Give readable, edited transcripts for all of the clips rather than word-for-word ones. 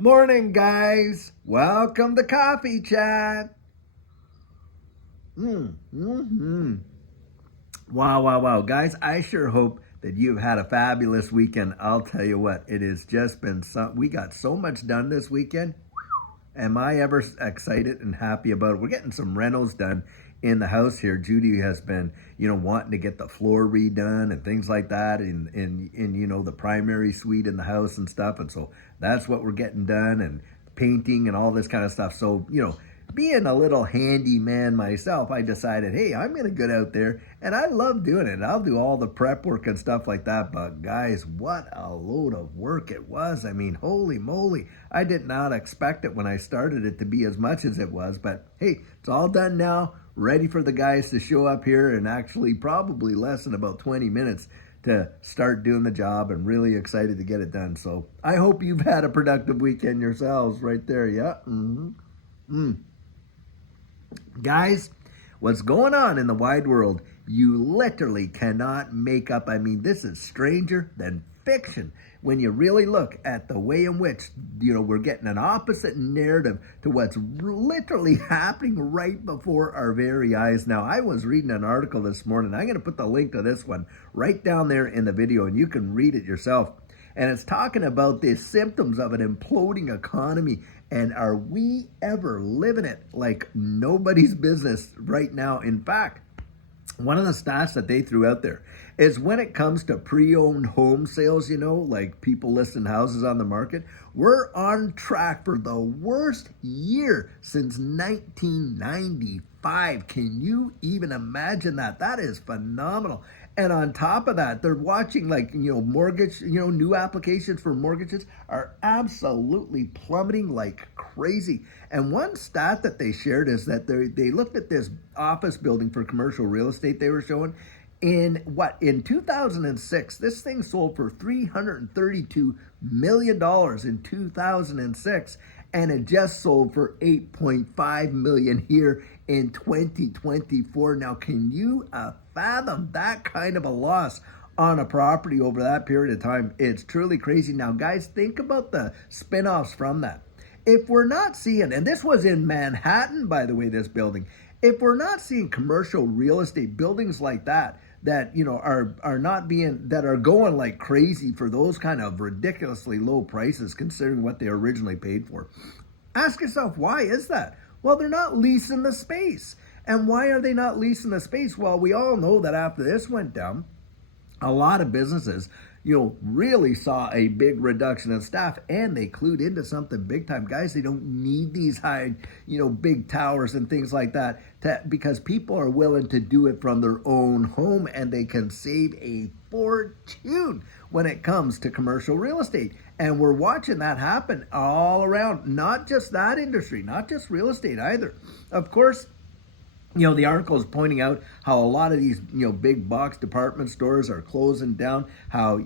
Morning, guys. Welcome to Coffee Chat. Wow, wow, wow. Guys, I sure hope that you've had a fabulous weekend. I'll tell you what, it has just been we got so much done this weekend. Am I ever excited and happy about it? We're getting some renos done in the house here. Judy has been, wanting to get the floor redone and things like that in the primary suite in the house and stuff. And so that's what we're getting done, and painting and all this kind of stuff. So, being a little handy man myself, I decided, hey, I'm going to get out there, and I love doing it. I'll do all the prep work and stuff like that. But guys, what a load of work it was. I mean, holy moly. I did not expect it when I started it to be as much as it was. But hey, it's all done now. Ready for the guys to show up here in actually probably less than about 20 minutes to start doing the job, and really excited to get it done. So I hope you've had a productive weekend yourselves right there. Yeah. Guys, what's going on in the wide world, you literally cannot make up. I mean, this is stranger than fiction when you really look at the way in which, we're getting an opposite narrative to what's literally happening right before our very eyes. Now, I was reading an article this morning. I'm going to put the link to this one right down there in the video, and you can read it yourself. And it's talking about the symptoms of an imploding economy. And are we ever living it like nobody's business right now? In fact, one of the stats that they threw out there is when it comes to pre-owned home sales, like people listing houses on the market, we're on track for the worst year since 1995. Can you even imagine that? That is phenomenal. And on top of that, they're watching mortgage, new applications for mortgages are absolutely plummeting like crazy. And one stat that they shared is that they looked at this office building for commercial real estate they were showing. In 2006, this thing sold for $332 million in 2006, and it just sold for $8.5 million here in 2024. Now, can you fathom that kind of a loss on a property over that period of time? It's truly crazy. Now, guys, think about the spinoffs from that. If we're not seeing, and this was in Manhattan, by the way, this building, if we're not seeing commercial real estate buildings like that are not being, that are going like crazy for those kind of ridiculously low prices considering what they originally paid for, ask yourself, why is that? Well, they're not leasing the space. And why are they not leasing the space? Well, we all know that after this went down, a lot of businesses really saw a big reduction in staff, and they clued into something big time. Guys, they don't need these high, big towers and things like that because people are willing to do it from their own home, and they can save a fortune when it comes to commercial real estate. And we're watching that happen all around, not just that industry, not just real estate either. Of course, the article is pointing out how a lot of these, big box department stores are closing down, how,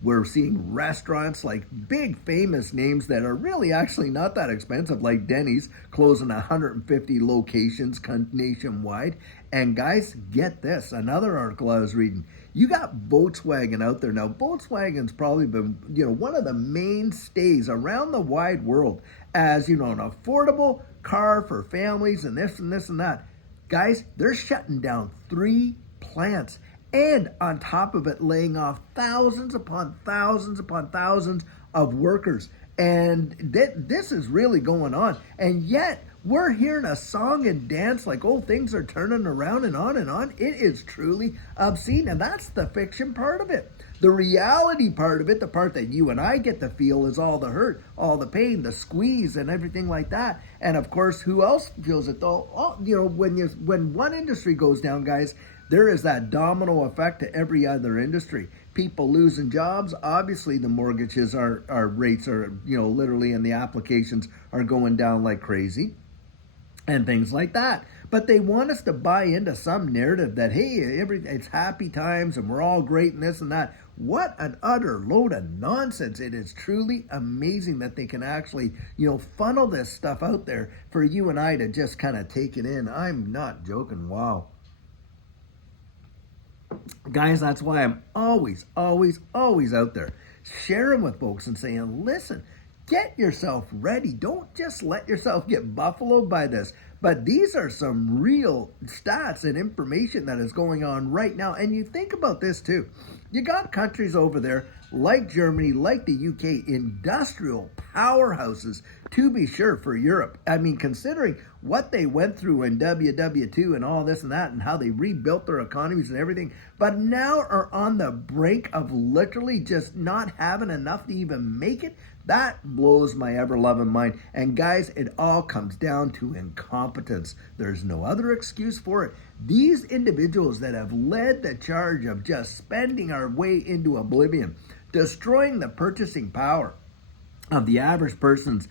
we're seeing restaurants like big famous names that are really actually not that expensive, like Denny's, closing 150 locations nationwide. And guys, get this, another article I was reading, you got Volkswagen out there. Now, Volkswagen's probably been, one of the mainstays around the wide world as, an affordable car for families and this and this and that. Guys, they're shutting down 3 plants, and on top of it, laying off thousands upon thousands upon thousands of workers. And this is really going on. And yet, we're hearing a song and dance like, oh, things are turning around and on and on. It is truly obscene, and that's the fiction part of it. The reality part of it, the part that you and I get to feel, is all the hurt, all the pain, the squeeze, and everything like that. And of course, who else feels it though? Oh, when one industry goes down, guys, there is that domino effect to every other industry. People losing jobs. Obviously, the mortgages our rates are, literally, and the applications are going down like crazy, and things like that. But they want us to buy into some narrative that, hey, it's happy times and we're all great and this and that. What an utter load of nonsense. It is truly amazing that they can actually, funnel this stuff out there for you and I to just kind of take it in. I'm not joking. Wow. Guys, that's why I'm always, always, always out there sharing with folks and saying, listen, Get yourself ready. Don't just let yourself get buffaloed by this. But these are some real stats and information that is going on right now. And you think about this too. You got countries over there like Germany, like the UK, industrial powerhouses, to be sure, for Europe. I mean, considering what they went through in WW2 and all this and that, and how they rebuilt their economies and everything, but now are on the brink of literally just not having enough to even make it. That blows my ever-loving mind. And guys, it all comes down to incompetence. There's no other excuse for it. These individuals that have led the charge of just spending our way into oblivion, destroying the purchasing power of the average person's,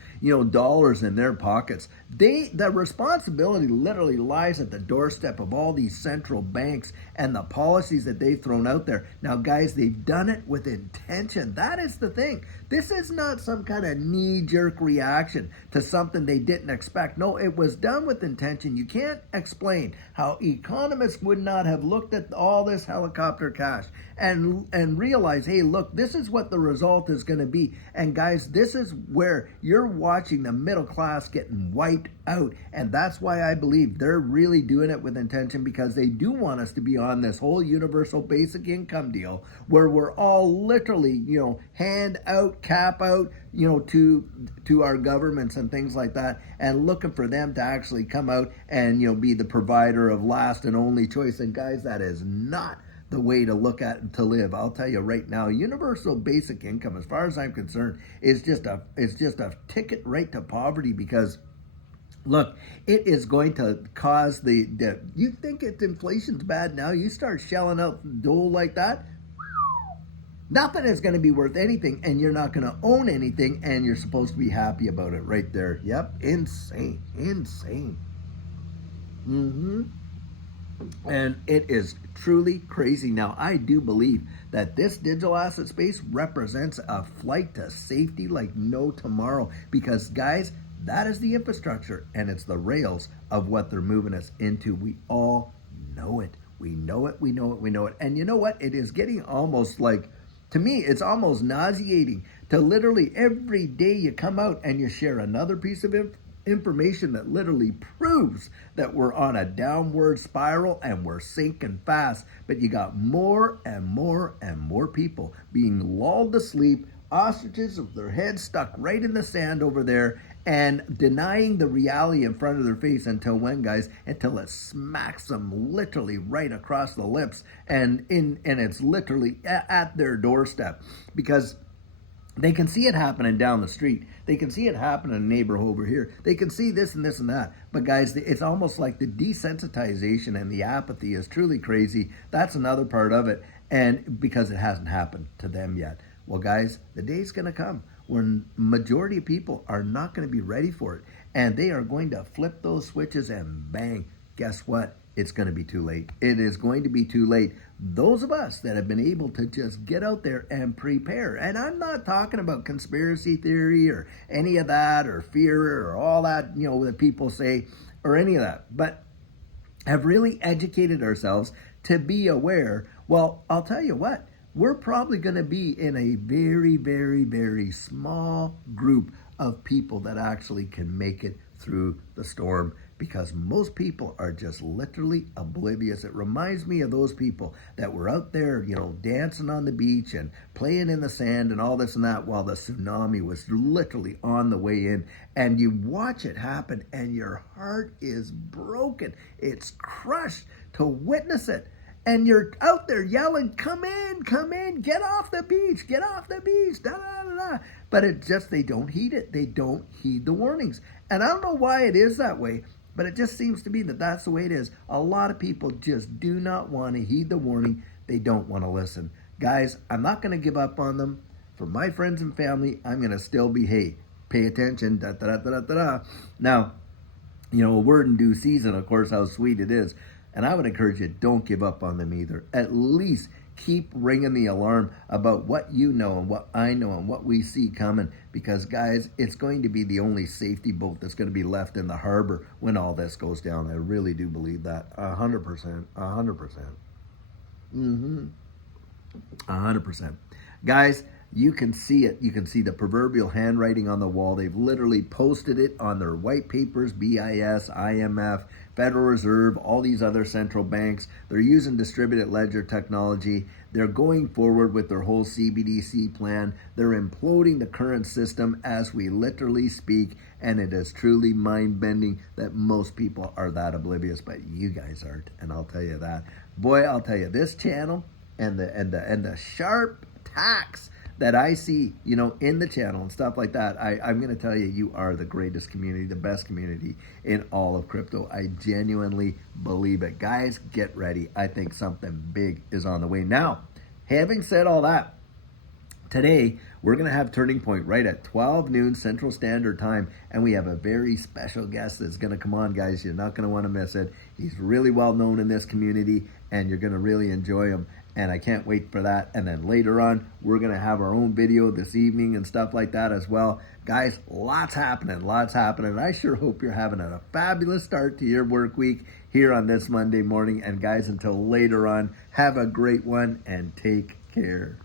dollars in their pockets. The responsibility literally lies at the doorstep of all these central banks and the policies that they've thrown out there. Now, guys, they've done it with intention. That is the thing. This is not some kind of knee-jerk reaction to something they didn't expect. No, it was done with intention. You can't explain how economists would not have looked at all this helicopter cash and realize, hey, look, this is what the result is going to be. And guys, this is where you're watching the middle class getting wiped out. And that's why I believe they're really doing it with intention, because they do want us to be on this whole universal basic income deal where we're all literally, hand out, cap out, to our governments and things like that, and looking for them to actually come out and, be the provider of last and only choice. And guys, that is not the way to look at to live. I'll tell you right now, universal basic income, as far as I'm concerned, is just a ticket right to poverty, because look, it is going to cause you think inflation's bad now, you start shelling out dole like that, nothing is going to be worth anything, and you're not going to own anything, and you're supposed to be happy about it right there. Yep, insane. And it is truly crazy. Now, I do believe that this digital asset space represents a flight to safety like no tomorrow, because guys, that is the infrastructure, and it's the rails of what they're moving us into. We all know it. We know it. And you know what? It is getting almost like, to me, it's almost nauseating to literally every day you come out and you share another piece of information that literally proves that we're on a downward spiral and we're sinking fast. But you got more and more and more people being lulled to sleep, ostriches with their heads stuck right in the sand over there, and denying the reality in front of their face. Until when, guys? Until it smacks them literally right across the lips, and it's literally at their doorstep, because they can see it happening down the street. They can see it happen in a neighborhood over here. They can see this and this and that. But guys, it's almost like the desensitization and the apathy is truly crazy. That's another part of it, and because it hasn't happened to them yet. Well, guys, the day's going to come when majority of people are not going to be ready for it, and they are going to flip those switches, and bang, guess what? It's going to be too late. It is going to be too late. Those of us that have been able to just get out there and prepare, and I'm not talking about conspiracy theory or any of that, or fear or all that, that people say, or any of that, but have really educated ourselves to be aware. Well, I'll tell you what, we're probably going to be in a very, very, very small group of people that actually can make it through the storm, because most people are just literally oblivious. It reminds me of those people that were out there, dancing on the beach and playing in the sand and all this and that while the tsunami was literally on the way in. And you watch it happen and your heart is broken. It's crushed to witness it. And you're out there yelling, come in, get off the beach, da, da, da, da. But they don't heed it. They don't heed the warnings. And I don't know why it is that way, but it just seems to be that that's the way it is. A lot of people just do not want to heed the warning. They don't want to listen. Guys, I'm not going to give up on them. For my friends and family, I'm going to still be, hey, pay attention, da, da, da, da, da, da. Now, a word in due season, of course, how sweet it is. And I would encourage you, don't give up on them either. At least keep ringing the alarm about what you know and what I know and what we see coming. Because, guys, it's going to be the only safety boat that's going to be left in the harbor when all this goes down. I really do believe that. 100%. 100%. 100%. Guys, You can see it. You can see the proverbial handwriting on the wall. They've literally posted it on their white papers, BIS, IMF, Federal Reserve, all these other central banks. They're using distributed ledger technology. They're going forward with their whole CBDC plan. They're imploding the current system as we literally speak, and it is truly mind-bending that most people are that oblivious, but you guys aren't, and I'll tell you that. Boy, I'll tell you, this channel and the sharp tacks that I see, in the channel and stuff like that, I'm going to tell you, you are the greatest community, the best community in all of crypto. I genuinely believe it. Guys, get ready. I think something big is on the way. Now, having said all that, today, we're going to have Turning Point right at 12 noon Central Standard Time, and we have a very special guest that's going to come on, guys. You're not going to want to miss it. He's really well known in this community, and you're going to really enjoy him, and I can't wait for that. And then later on, we're going to have our own video this evening and stuff like that as well. Guys, lots happening. I sure hope you're having a fabulous start to your work week here on this Monday morning. And guys, until later on, have a great one and take care.